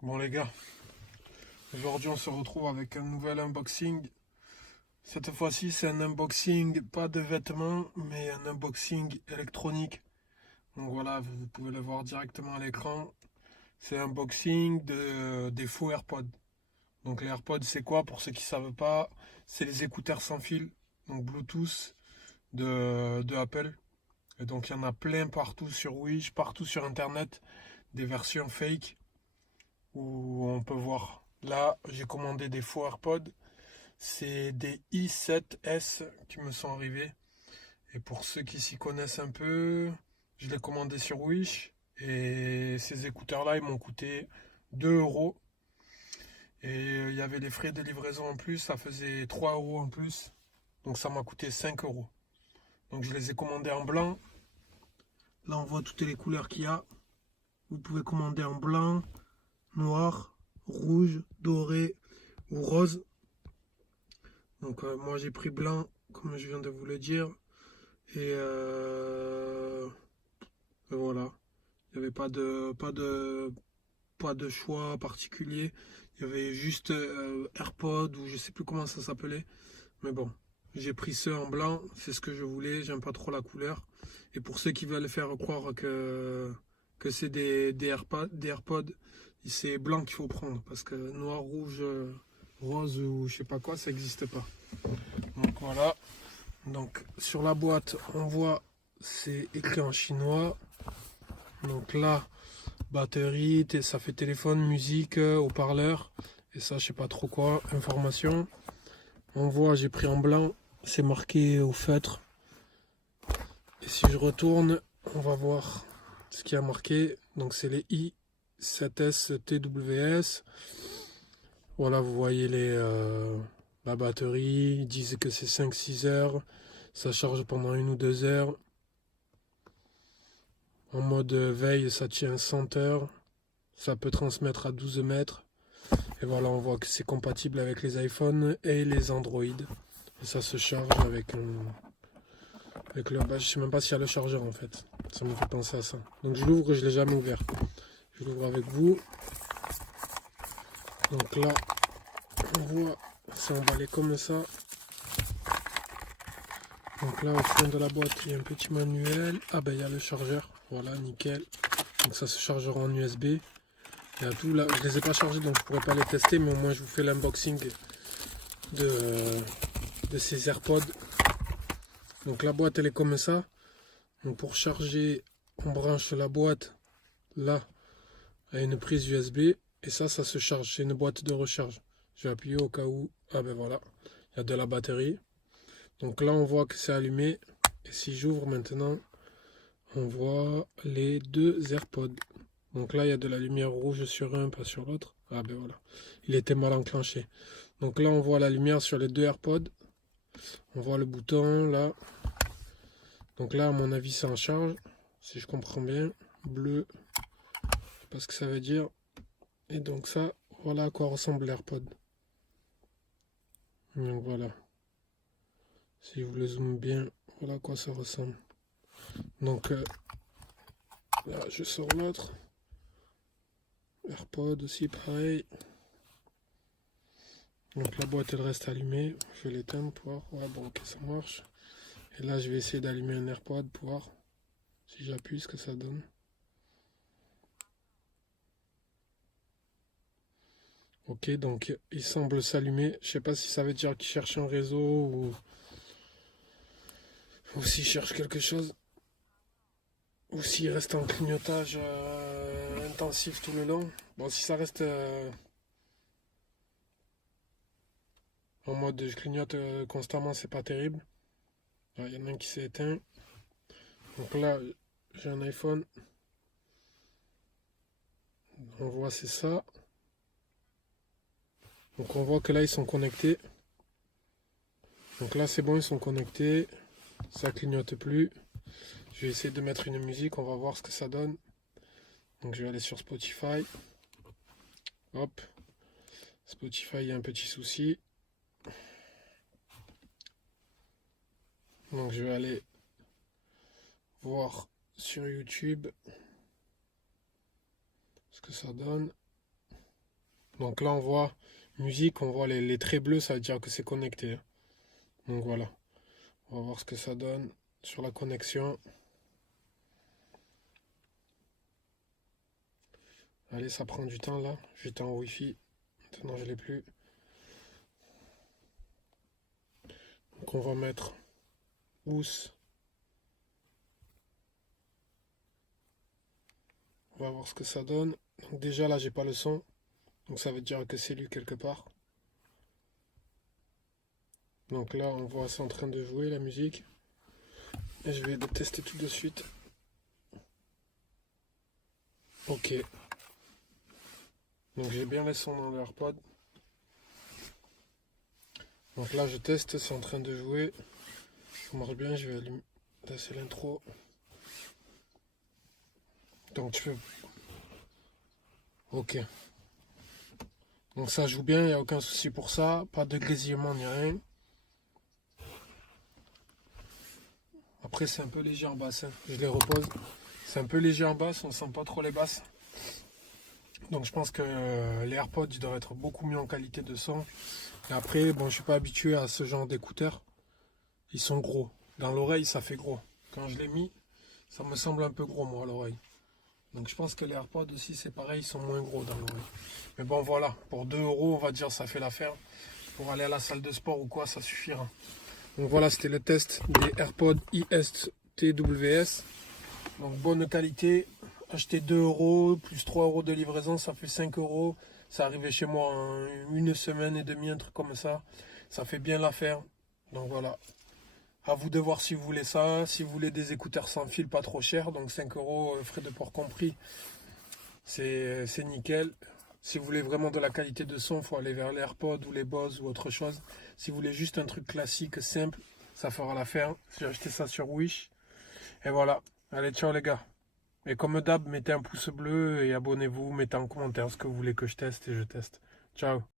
Bon les gars, aujourd'hui on se retrouve avec un nouvel unboxing. Cette fois-ci c'est un unboxing pas de vêtements mais un unboxing électronique. Donc voilà, vous pouvez le voir directement à l'écran. C'est un unboxing des faux AirPods. Donc les AirPods c'est quoi pour ceux qui ne savent pas? C'est les écouteurs sans fil, donc Bluetooth de Apple. Et donc il y en a plein partout sur Wish, partout sur Internet, des versions fake où on peut voir. Là j'ai commandé des faux AirPods. C'est des i7S qui me sont arrivés. Et pour ceux qui s'y connaissent un peu, je l'ai commandé sur Wish. Et ces écouteurs-là, ils m'ont coûté 2 euros. Et il y avait les frais de livraison en plus, ça faisait 3 euros en plus. Donc ça m'a coûté 5 euros. Donc je les ai commandés en blanc. Là, on voit toutes les couleurs qu'il y a. Vous pouvez commander en blanc, noir, rouge, doré ou rose. Donc moi j'ai pris blanc, comme je viens de vous le dire. Et voilà. Il n'y avait pas de choix particulier. Il y avait juste AirPod ou je sais plus comment ça s'appelait. Mais bon, j'ai pris ceux en blanc. C'est ce que je voulais. J'aime pas trop la couleur. Et pour ceux qui veulent faire croire que c'est des AirPods, c'est blanc qu'il faut prendre. Parce que noir, rouge, rose ou je sais pas quoi, ça n'existe pas. Donc voilà. Donc sur la boîte, on voit c'est écrit en chinois. Donc là, batterie, ça fait téléphone, musique, haut-parleur. Et ça, je sais pas trop quoi, information. On voit, j'ai pris en blanc, c'est marqué au feutre. Et si je retourne, on va voir ce qui a marqué. Donc c'est les i7S TWS. Voilà, vous voyez la batterie. Ils disent que c'est 5-6 heures. Ça charge pendant 1 ou 2 heures. En mode veille, ça tient 100 heures. Ça peut transmettre à 12 mètres. Et voilà, on voit que c'est compatible avec les iPhones et les Android. Et ça se charge avec le. Bah, je sais même pas s'il y a le chargeur en fait. Ça me fait penser à ça. Donc je l'ouvre, je l'ai jamais ouvert. Je l'ouvre avec vous. Donc là, on voit, c'est emballé comme ça. Donc là, au fond de la boîte, il y a un petit manuel. Ah ben il y a le chargeur. Voilà, nickel. Donc ça se chargera en USB. Il y a tout là. Je les ai pas chargés donc je pourrais pas les tester, mais au moins je vous fais l'unboxing de, de ces AirPods. Donc la boîte elle est comme ça. Donc pour charger, on branche la boîte là à une prise USB et ça se charge. C'est une boîte de recharge. Je vais appuyer au cas où. Ah ben voilà, il y a de la batterie. Donc là on voit que c'est allumé. Et si j'ouvre maintenant, on voit les deux AirPods. Donc là il y a de la lumière rouge sur un, pas sur l'autre. Ah ben voilà, il était mal enclenché. Donc là on voit la lumière sur les deux AirPods. On voit le bouton là. Donc là à mon avis c'est en charge. Si je comprends bien. Bleu. Je sais pas ce que ça veut dire. Et donc ça, voilà à quoi ressemble l'AirPod. Donc voilà. Si je vous le zoome bien, voilà à quoi ça ressemble. Donc là, je sors l'autre. AirPod aussi pareil. Donc la boîte elle reste allumée. Je vais l'éteindre pour voir. Ouais, bon ok ça marche. Et là je vais essayer d'allumer un AirPod pour voir si j'appuie ce que ça donne. Ok, donc il semble s'allumer. Je sais pas si ça veut dire qu'il cherche un réseau ou s'il cherche quelque chose. Ou s'il reste en clignotage intensif tout le long. Bon, si ça reste en mode je clignote constamment, c'est pas terrible. Il y en a un qui s'est éteint. Donc là, j'ai un iPhone. On voit, c'est ça. Donc on voit que là, ils sont connectés. Donc là, c'est bon, ils sont connectés. Ça clignote plus. Je vais essayer de mettre une musique. On va voir ce que ça donne. Donc je vais aller sur Spotify. Hop. Spotify, il y a un petit souci. Donc je vais aller voir sur YouTube ce que ça donne. Donc là on voit musique, on voit les traits bleus, ça veut dire que c'est connecté, hein. Donc voilà, on va voir ce que ça donne sur la connexion. Allez, ça prend du temps là, j'étais en Wi-Fi, maintenant je l'ai plus. Donc on va mettre housse. On va voir ce que ça donne. Donc déjà là j'ai pas le son, donc ça veut dire que c'est lu quelque part. Donc là on voit c'est en train de jouer la musique. Et je vais le tester tout de suite. Ok. Donc j'ai bien les sons dans l'AirPod. Donc là je teste, c'est en train de jouer. Ça marche bien, je vais laisser l'intro. Donc tu peux. Ok. Donc ça joue bien, il n'y a aucun souci pour ça. Pas de grésillement ni rien. Après c'est un peu léger en basse, hein. Je les repose. C'est un peu léger en basse, on sent pas trop les basses. Donc je pense que les AirPods ils doivent être beaucoup mieux en qualité de son. Et après, bon, je suis pas habitué à ce genre d'écouteurs. Ils sont gros. Dans l'oreille, ça fait gros. Quand je l'ai mis, ça me semble un peu gros moi à l'oreille. Donc je pense que les AirPods aussi c'est pareil, ils sont moins gros dans l'oreille. Mais bon voilà, pour 2 euros on va dire ça fait l'affaire. Pour aller à la salle de sport ou quoi, ça suffira. Donc voilà, c'était le test des AirPods ISTWS. Donc bonne qualité. Acheter 2 euros plus 3 euros de livraison, ça fait 5 euros. Ça arrivait chez moi en une semaine et demie, un truc comme ça. Ça fait bien l'affaire. Donc voilà. À vous de voir si vous voulez ça. Si vous voulez des écouteurs sans fil pas trop chers, donc 5 euros, frais de port compris, c'est nickel. Si vous voulez vraiment de la qualité de son, il faut aller vers les AirPods ou les Bose ou autre chose. Si vous voulez juste un truc classique, simple, ça fera l'affaire. J'ai acheté ça sur Wish. Et voilà. Allez, ciao les gars. Et comme d'hab, mettez un pouce bleu et abonnez-vous. Mettez en commentaire ce que vous voulez que je teste et je teste. Ciao.